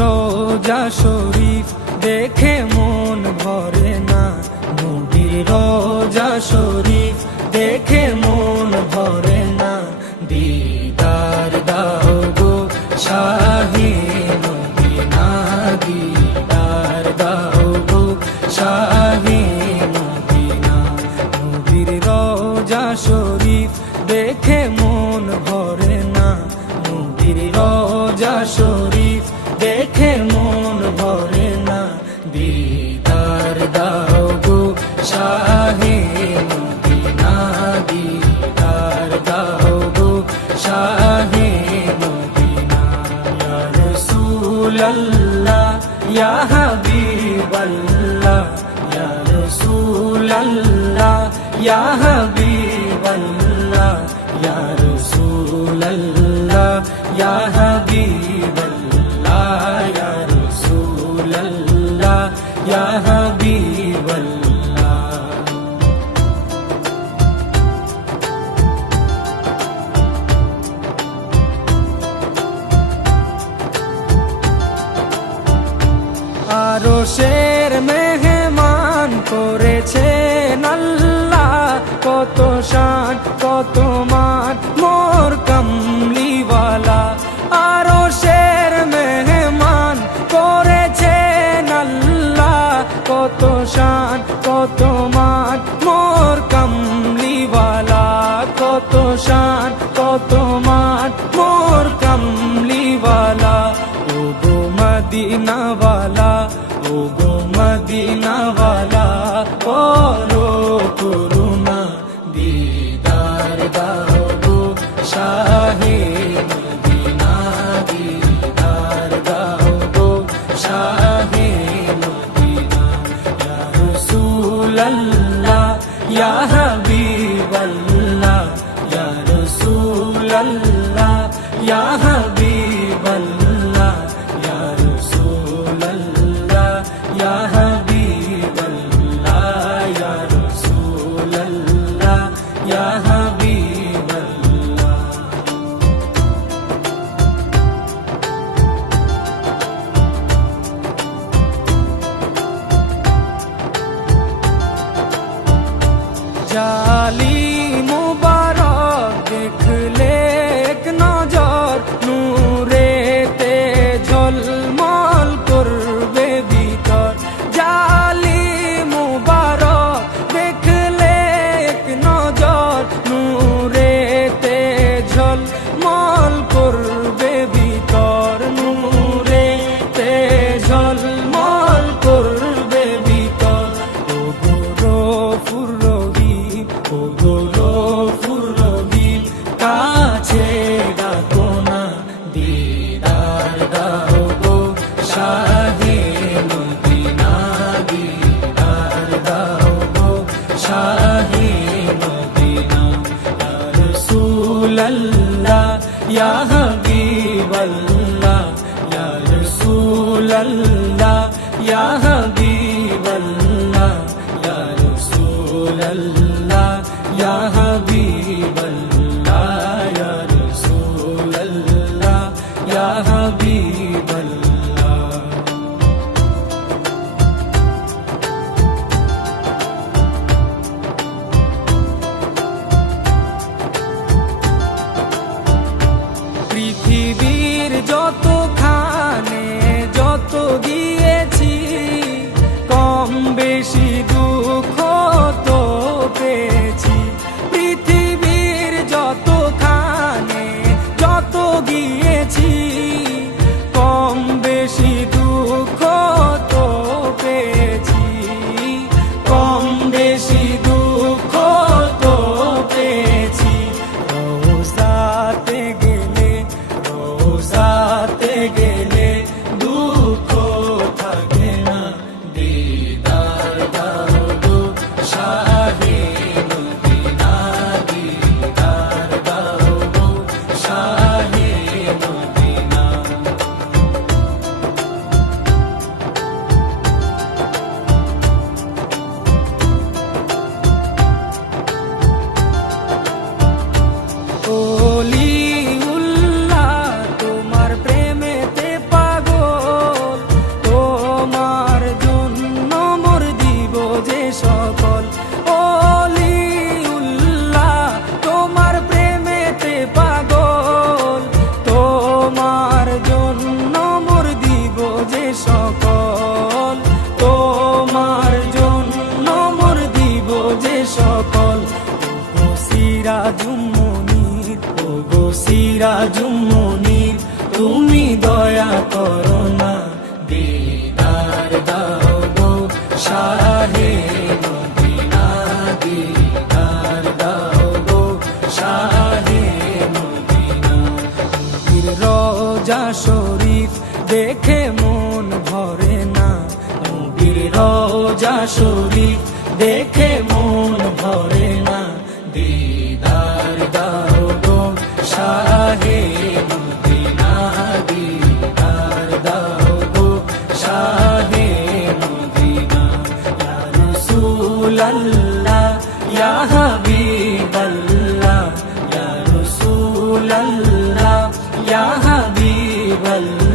রোজা শরীফ দেখে মন ভরে না, নবীর রোজা শরীফ দেখে মন ভরে না। দিদার দাও গো শাহে মদিনা, দিদার দাও গো শাহে মদিনা। নবীর রোজা শরীফ দেখে মন ভরে না, নবীর রোজা শরীফ দেখে মন ভরে না। দিদার দাও গো শাহে মদিনা, দিদার দাও গো শাহে মদিনা। ইয়া রাসূলাল্লাহ ইয়া হাবিবাল্লাহ, ইয়া রাসূলাল্লাহ ইয়া হাবিবাল্লাহ, ইয়া রাসূলাল্লাহ ইয়া হাবিবাল্লাহ, ইয়া রাসূলাল্লাহ ইয়া হাবিবাল্লাহ। আরশের মেহমান করেছেন আল্লাহ, কত শান কত মান মোর কামলিওয়ালা। আরশের মেহমান করেছেন আল্লাহ, কত শান কত মান মোর কামলিওয়ালা, কত শান কত মান মোর কামলিওয়ালা। ও গো মদিনাওয়ালা, ও গো মদিনাওয়ালা, করো করুণা, দিদার দাও গো শাহে মদিনা, দিদার দাও গো শাহে মদিনা। ইয়া রাসূলাল্লাহ ইয়া হাবিবাল্লাহ, ইয়া রাসূলাল্লাহ ইয়া হাবিবাল্লাহ, ইয়া রাসূলাল্লাহ ইয়া হাবিবাল্লাহ, ইয়া রাসূলাল্লাহ ইয়া হাবিবাল্লাহ। জালি মুবারক দেখলে এক নজর, নূরেতে ঝলমল করবে ভিতর। জালি মুবারক দেখলে এক নজর, নূরেতে ঝলমল করবে ভিতর, নূরেতে ঝলমল করবে ভিতর। ও গো গফুর রহিম, ও গো গফুর রহিম, কাছে ডাকো না, দিদার দাও গো শাহে মদিনা, দিদার দাও গো শাহে মদিনা। ইয়া রাসূলাল্লাহ ইয়া হাবিবাল্লাহ, ইয়া রাসূলাল্লাহ ইয়া হাবিবাল্লাহ, ইয়া রাসূলাল্লাহ ইয়া হাবিবাল্লাহ, ইয়া রাসূলাল্লাহ ইয়া হাবিবাল্লাহ। পৃথিবীর যতখানে যত গিয়েছি, কম বেশি দুঃখ তো পেয়েছি। করো না, দিদার দাও গো শাহে মদিনা, দিদার দাও গো শাহে মদিনা। নবীর রওজা শরীফ দেখে মন ভরে না, নবীর রওজা শরীফ দেখে মন ভরে না, দিদার দাও গো শাহে মদিনা, দিদার দাও গো শাহে মদিনা। ইয়া রাসূলাল্লাহ ইয়া হাবিবাল্লাহ, ইয়া রাসূলাল্লাহ ইয়া হাবিবাল্লাহ।